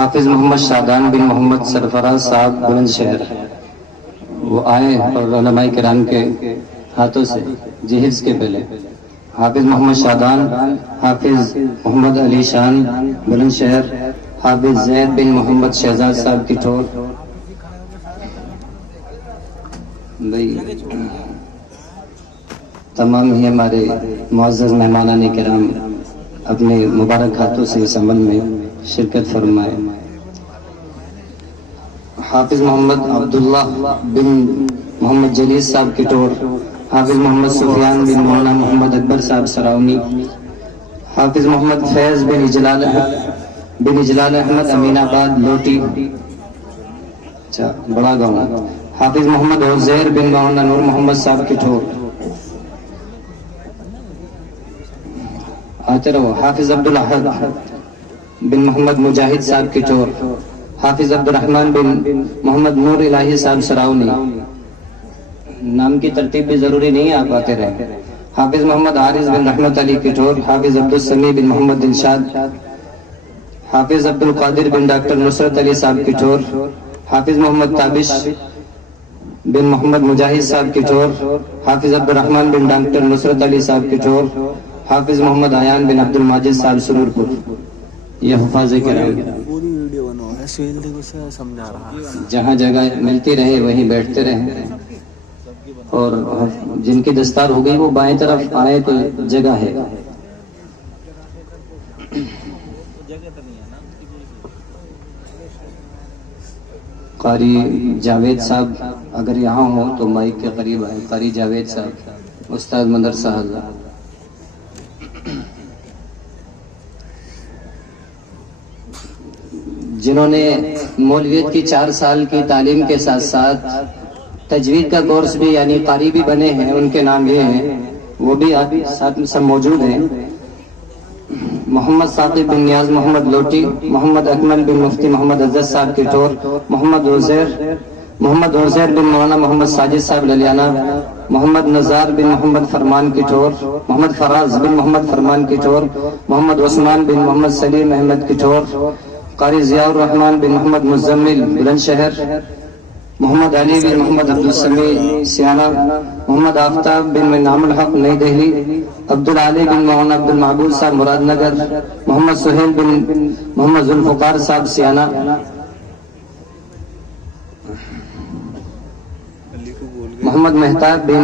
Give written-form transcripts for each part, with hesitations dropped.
حافظ محمد شادان بن محمد سرفراز صاحب بلند شہر وہ آئے اور علماء کرام کے ہاتھوں سے جہیز کے پہلے حافظ محمد شادان، حافظ محمد علی شان بلند شہر، حافظ زید بن محمد شہزاد صاحب کی ٹھور بھائی تمام ہی ہمارے معزز مہمانان کرام اپنے مبارک ہاتھوں سے اس عمل میں شرکت فرمائے۔ حافظ محمد عبداللہ بن محمد جلیل صاحب کی ٹور، حافظ محمد سفیان بن مولانا محمد اکبر صاحب سراؤنی، حافظ محمد فیض بن اجلال احمد امین آباد لوٹی بڑا گاؤں، حافظ محمد عزیر بن مولانا نور محمد صاحب کی ٹھور آتے رہو، حافظ عبدالاحد بن محمد مجاہد صاحب کی ٹھور، حافظ عبدالرحمن بن محمد نور الہی صاحب سراؤنی، نام کی ترتیب بھی ضروری نہیں ہے آپ آتے رہے، حافظ محمد عارض بن رحمت علی کی ٹھور، حافظ عبدالسمیع بن محمد دلشاد، حافظ عبدالقادر بن ڈاکٹر نصرت علی صاحب کی ٹھور، حافظ محمد تابش بن محمد مجاہد صاحب کی ٹھور، حافظ عبدالرحمن بن ڈاکٹر نصرت علی صاحب کی ٹھور، حافظ محمد عیان بن عبد الماجد صاحب سرور پور۔ یہ حفاظ کرام جہاں جگہ ملتی رہے وہیں بیٹھتے رہیں، اور جن کی دستار ہو گئی وہ بائیں طرف آئے تو جگہ ہے۔ قاری جاوید صاحب اگر یہاں ہو تو مائک کے قریب آئے، قاری جاوید صاحب استاد مدرسہ حضرت۔ جنہوں نے مولویت کی 4 سال کی تعلیم کے ساتھ ساتھ تجوید کا کورس بھی یعنی قاری بھی بنے ہیں، ان کے نام یہ ہیں، وہ بھی ساتھ میں سب موجود ہیں۔ محمد ثاقب بن نیاز محمد لوٹی، محمد اکمل بن مفتی محمد عزت صاحب کی ٹھور، محمد عزیر بن مولانا محمد ساجد صاحب للیانہ، محمد نزار بن محمد فرمان کی ٹھور، محمد فراز بن محمد فرمان کی ٹھور، محمد عثمان بن محمد سلیم احمد کی ٹھور، قاری ضیاء الرحمن بن محمد مزمل بلند شہر، محمد علی بن محمد عبدالسمیع سیانہ، محمد آفتاب بن انعام الحق نئی دہلی، عبدالعلی بن مولانا عبد المعبود صاحب مراد نگر، محمد سہیل بن محمد ذوالفقار صاحب سیانہ، محمد مہتاب بن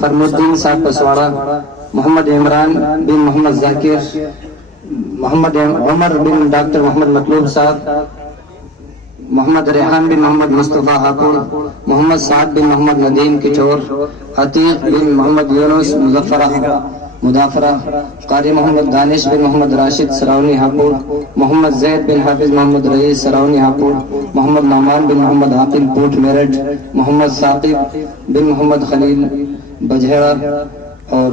فرم الدین صاحب پسواڑہ، محمد عمران بن محمد ذاکر، محمد عمر بن ڈاکٹر محمد مطلوب صاحب، محمد ریحان بن محمد مصطفیٰ ہاپوڑ، محمد سعد بن محمد ندیم کی ٹھور، عتیق بن محمد یونس مدافرہ، قاری محمد دانش بن محمد راشد سراؤنی ہاپوڑ، محمد زید بن حافظ محمد رئیس سراؤنی ہاپوڑ، محمد نعمان بن محمد عاقل پوٹ میرٹھ، محمد ثاقب بن محمد خلیل بجھیڑا، اور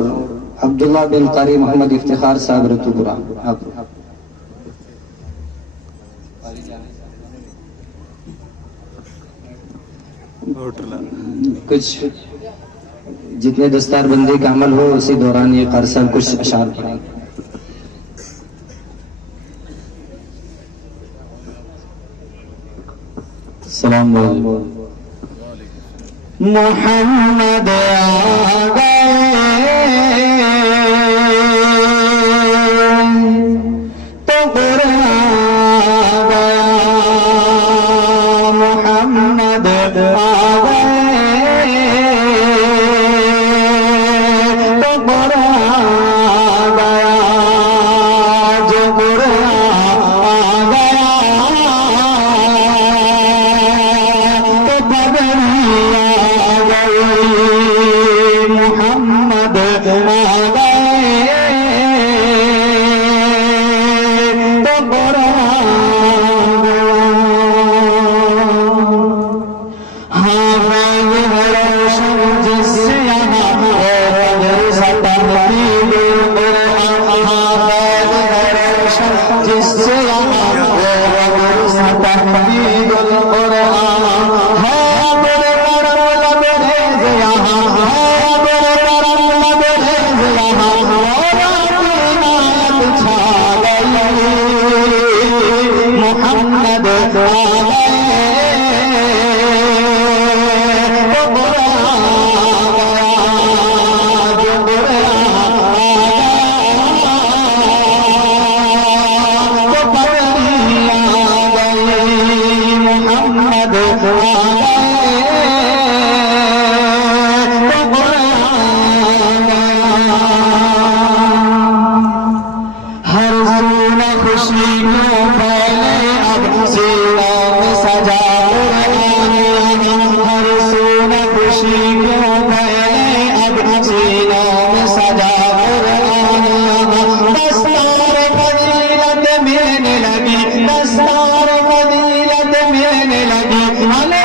عبداللہ بن قاری محمد افتخار صاحب رتوپورہ۔ کچھ جتنے دستار بندی کا عمل ہو اسی دوران یہ قاری صاحب کچھ اشعار پڑھیں۔ السلام علیکم۔ محمد آ گئے تو قرآن آ گیا، محمد آ گئے تو قرآن آ گیا، جو قرآن آ گیا تو بدنی آ گئی، محمد آ گئے تو قرآن محمد محمد آ گئے وہ قرآن آ گیا جو قرآن آ گیا وہ پگڑی آ گئی محمد آ دستار فضیلت ملنے لگی